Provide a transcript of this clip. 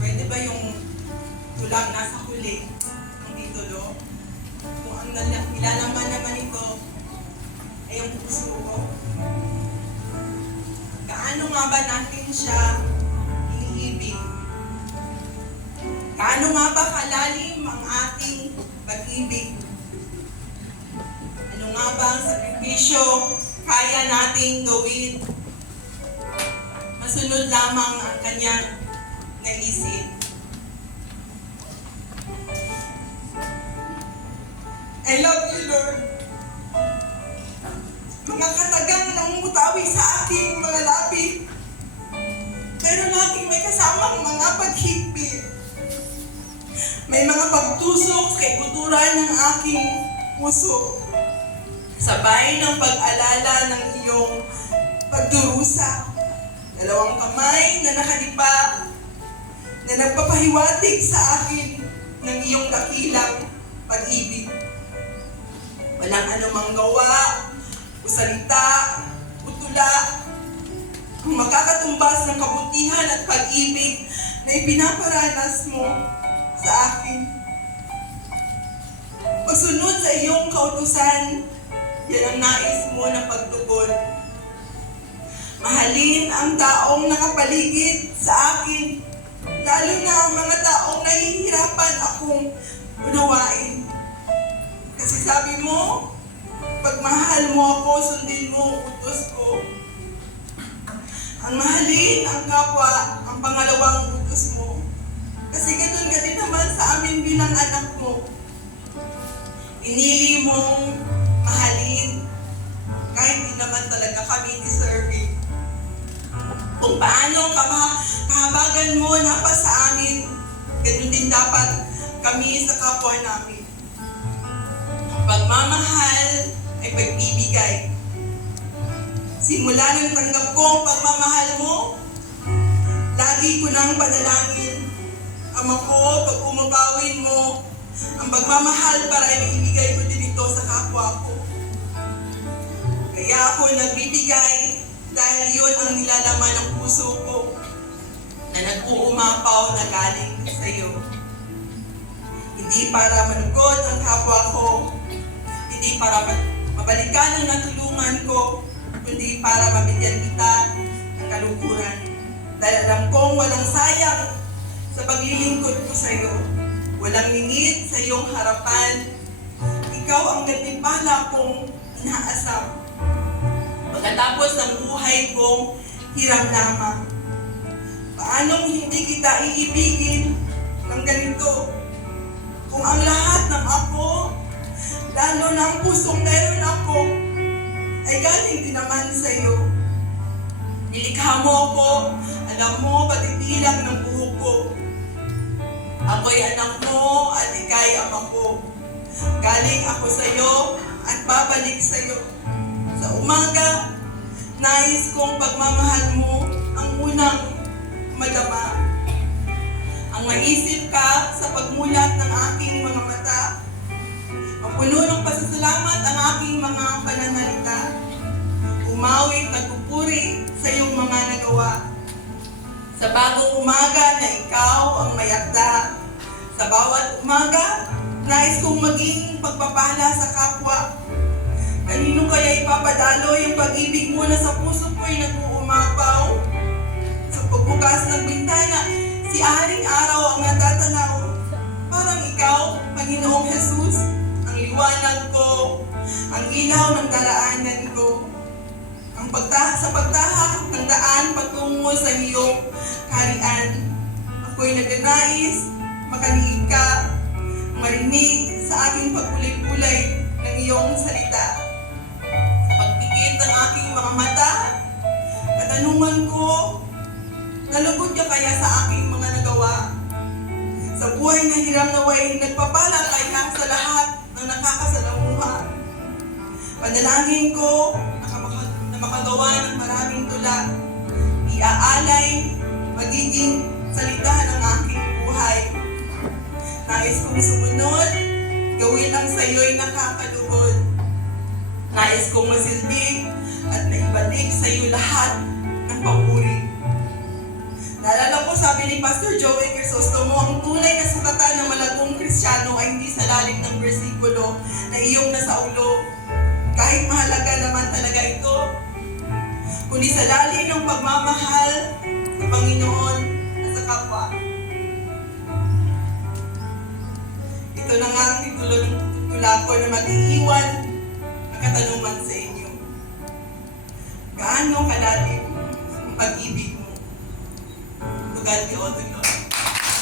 Pwede ba yung tulang nasa huli ng titulo? Kung ang nilalaman naman ito ay ang puso ko. Gaano nga ba natin siya iniibig? Gaano nga ba kalalim ang ating pag-ibig? Ano nga ba ang sakripisyo kaya nating gawin? Masunod lamang ang kanyang naisip. I love you, Lord. Mga katagang namumutawi sa aking mga labi, pero laging may kasamang mga paghigpit. May mga pagtusok sa ikuturan ng aking puso. Sabay ng pag-alala ng iyong pagdurusa. Dalawang kamay na nakalipa na nagpapahiwatig sa akin ng iyong dakilang pag-ibig. Walang anumang gawa, o salita, o tula, ang makakatumbas ng kabutihan at pag-ibig na ipinaparanas mo sa akin. Pagsunod sa iyong kautusan, yan ang nais mo na pagtugon. Mahalin ang taong nakapaligid sa akin, lalo na ang mga taong nahihirapan akong unawain. Kasi sabi mo, pagmahal mo ako, sundin mo ang utos ko. Ang mahalin ang kapwa, ang pangalawang utos mo. Kasi ganoon ka din naman sa amin bilang anak mo. Pinili mong mahalin kahit di naman talaga kami deserving. Kung paano kahabagan mo na pa sa amin, ganoon din dapat kami sa kapwa namin. Pagmamahal ay pagbibigay. Simula ng tanggap ko ang pagmamahal mo, lagi ko nang panalangin. Ama ko, pag umabawin mo ang pagmamahal para ibigay ko din ito sa kapwa ko. Kaya ako nagbibigay dahil yun ang nilalaman ng puso ko na nag-uumapaw na galing sa iyo. Hindi para manugod ang kapwa ko, hindi para mabalikan ang natulungan ko, kundi para mabigyan kita ng kaluguran. Dahil alam kong walang sayang sa paglilingkod ko sa iyo. Walang ningit sa iyong harapan. Ikaw ang gantimpala kong inaasam. Pagkatapos ng buhay kong hiram lamang. Paanong hindi kita iibigin ng ganito? Kung ang lahat ng ako, lalo na ang pusong meron ako, ay galing din naman sa iyo. Nilikha mo ako, alam mo, pati bilang ng buhok ko. Ako'y anak mo at ika'y ama ko. Galing ako sa iyo at babalik sa iyo. Sa umaga, nais kong pagmamahal mo ang unang madama. Ang maisip ka sa pagmulat ng aking mga mata. Mapuno ng pasasalamat ang aking mga pananalita. Umawit nagpupuri sa iyong mga nagawa. Sa bagong umaga na ikaw ang mayakda. Sa bawat umaga, nais kong maging pagpapala sa kapwa. Kanino kaya ipapadalo yung pag-ibig mo na sa puso ko'y nag-uumapaw? Sa pagbukas ng bintana, si Aring Araw ang natatanaw. Parang ikaw, Panginoong Jesus, ang liwanag ko, ang ilaw ng daraanan ko. Sa pagtahak ng daan patungo sa iyong kaharian. Ako'y nagnanais, makaliig ka, marinig sa aking pagkulay-kulay ng iyong salita. Sa pagpikit ng aking mga mata, katanungan ko, nalugod ka kaya sa aking mga nagawa? Sa buhay na hiram naway, nagpapala kaya sa lahat ng nakakasalamuha. Panalangin ko na makagawa ng maraming tula, iaalay, magiging salita ng aking buhay. Nais kong sumunod, gawin ang sayo'y nakakalugod. Nais kong masilbing at naibalik lahat ng papuri. Naalala ko, sabi ni Pastor Joey Crisostomo, ang tunay na sukatan ng malagong Kristiyano ay hindi sa lalim ng bersikulo na iyong nasa ulo. Kahit mahalaga naman talaga ito, kundi sa lalim ng pagmamahal sa Panginoon at sa kapwa. Ito na nga ang titulo ng tutula ko na mag-iiwan ang katanungan sa inyo. Gaano kalalim ang pag-ibig mo? To God be all the glory.